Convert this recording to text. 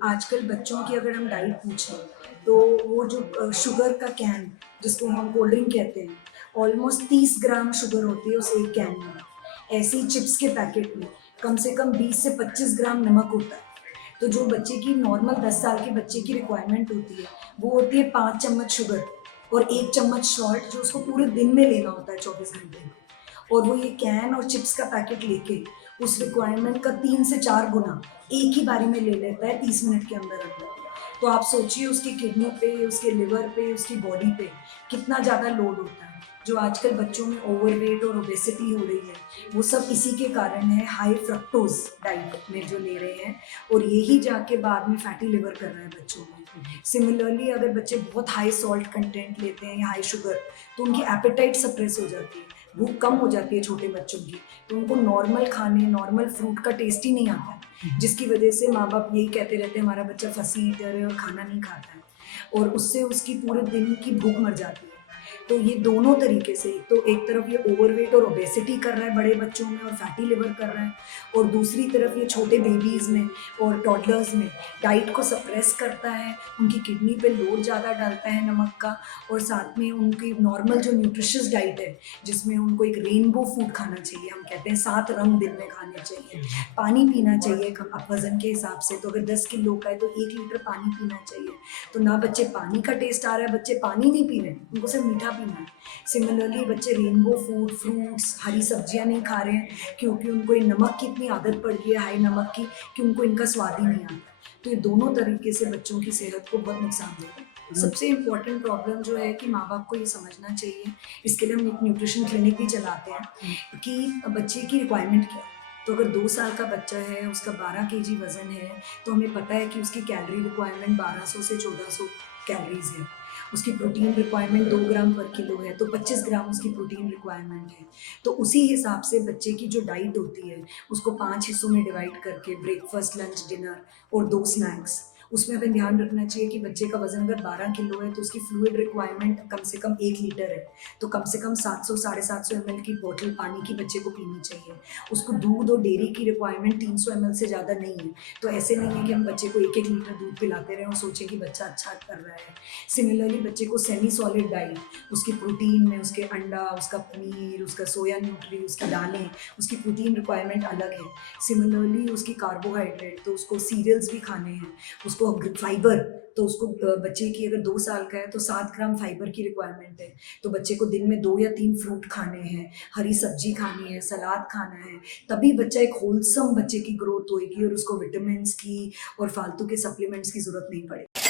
आजकल बच्चों की अगर हम डाइट पूछें तो वो जो शुगर का कैन जिसको हम कोल्ड ड्रिंक कहते हैं, ऑलमोस्ट 30 ग्राम शुगर होती है उस एक कैन में। ऐसे ही चिप्स के पैकेट में कम से कम 20 से 25 ग्राम नमक होता है। तो जो बच्चे की नॉर्मल 10 साल के बच्चे की रिक्वायरमेंट होती है वो होती है 5 चम्मच शुगर और 1 चम्मच सॉल्ट, जो उसको पूरे दिन में लेना होता है 24 घंटे में। और वो ये कैन और चिप्स का पैकेट लेके उस रिक्वायरमेंट का 3 से 4 गुना एक ही बारी में ले लेता है 30 मिनट के अंदर-अंदर। तो आप सोचिए उसकी किडनी पे, उसके लिवर पे, उसकी बॉडी पे कितना ज़्यादा लोड होता है। जो आजकल बच्चों में ओवरवेट और ओबेसिटी हो रही है, वो सब इसी के कारण है, हाई फ्रक्टोज़ डाइट में जो ले रहे हैं, और यही जाके बाद में फैटी लिवर कर रहा है बच्चों में। सिमिलरली अगर बच्चे बहुत हाई सॉल्ट कंटेंट लेते हैं या हाई शुगर, तो उनकी एपेटाइट सप्रेस हो जाती है, भूख कम हो जाती है छोटे बच्चों की। तो उनको नॉर्मल खाने, नॉर्मल फ्रूट का टेस्ट ही नहीं आता है, जिसकी वजह से माँ-बाप यही कहते रहते हैं हमारा बच्चा फसी ईटर है और खाना नहीं खाता है, और उससे उसकी पूरे दिन की भूख मर जाती है। तो ये दोनों तरीके से, तो एक तरफ ये ओवरवेट और ओबेसिटी कर रहा है बड़े बच्चों में और फैटी लिवर कर रहा है, और दूसरी तरफ ये छोटे बेबीज़ में और टॉडलर्स में डाइट को सप्रेस करता है, उनकी किडनी पे लोड ज़्यादा डालता है नमक का, और साथ में उनकी नॉर्मल जो न्यूट्रिशियस डाइट है, जिसमें उनको एक रेनबो फूड खाना चाहिए, हम कहते हैं 7 रंग दिन में खाने चाहिए, पानी पीना चाहिए कम वज़न के हिसाब से, तो अगर 10 किलो का है तो 1 लीटर पानी पीना चाहिए। तो ना बच्चे पानी का टेस्ट आ रहा है, बच्चे पानी नहीं पी रहे हैं, उनको सिर्फ मीठा पीना है। सिमिलरली बच्चे रेनबो फूड, फ्रूट्स, हरी सब्जियाँ नहीं खा रहे हैं क्योंकि उनको ये नमक की इतनी आदत पड़ गई है, हाई नमक की, कि उनको इनका स्वाद ही नहीं आता। तो ये दोनों तरीके से बच्चों की सेहत को बहुत नुकसान देता है। सबसे इम्पोर्टेंट प्रॉब्लम जो है कि माँ-बाप को ये समझना चाहिए, इसके लिए हम एक न्यूट्रिशन क्लिनिक भी चलाते हैं कि बच्चे की रिक्वायरमेंट क्या है। तो अगर 2 साल का बच्चा है, उसका 12 केजी वज़न है, तो हमें पता है कि उसकी कैलोरी रिक्वायरमेंट 1200 से 1400 कैलोरीज़ है। उसकी प्रोटीन रिक्वायरमेंट 2 ग्राम पर किलो है, तो 25 ग्राम उसकी प्रोटीन रिक्वायरमेंट है। तो उसी हिसाब से बच्चे की जो डाइट होती है, उसको 5 हिस्सों में डिवाइड करके ब्रेकफ़ास्ट, लंच, डिनर और 2 स्नैक्स, उसमें हमें ध्यान रखना चाहिए कि बच्चे का वज़न अगर 12 किलो है, तो उसकी फ्लूइड रिक्वायरमेंट कम से कम 1 लीटर है। तो कम से कम 700 साढ़े 700 एमएल की बॉटल पानी की बच्चे को पीनी चाहिए। उसको दूध और डेयरी की रिक्वायरमेंट 300 एमएल से ज़्यादा नहीं है। तो ऐसे नहीं है कि हम बच्चे को 1-1 लीटर दूध पिलाते रहें और सोचें कि बच्चा अच्छा कर रहा है। सिमिलरली बच्चे को सेमी सॉलिड डाइट, उसकी प्रोटीन में उसके अंडा, उसका पनीर, उसका सोया न्यूट्री, उसकी दालें, उसकी प्रोटीन रिक्वायरमेंट अलग है। सिमिलरली उसकी कार्बोहाइड्रेट, तो उसको सीरियल्स भी खाने हैं। उसको फाइबर, तो उसको बच्चे की अगर 2 साल का है तो 7 ग्राम फाइबर की रिक्वायरमेंट है। तो बच्चे को दिन में 2 या 3 फ्रूट खाने हैं, हरी सब्जी खानी है, सलाद खाना है, तभी बच्चा एक होलसम बच्चे की ग्रोथ होएगी और उसको विटामिन्स की और फालतू के सप्लीमेंट्स की ज़रूरत नहीं पड़ेगी।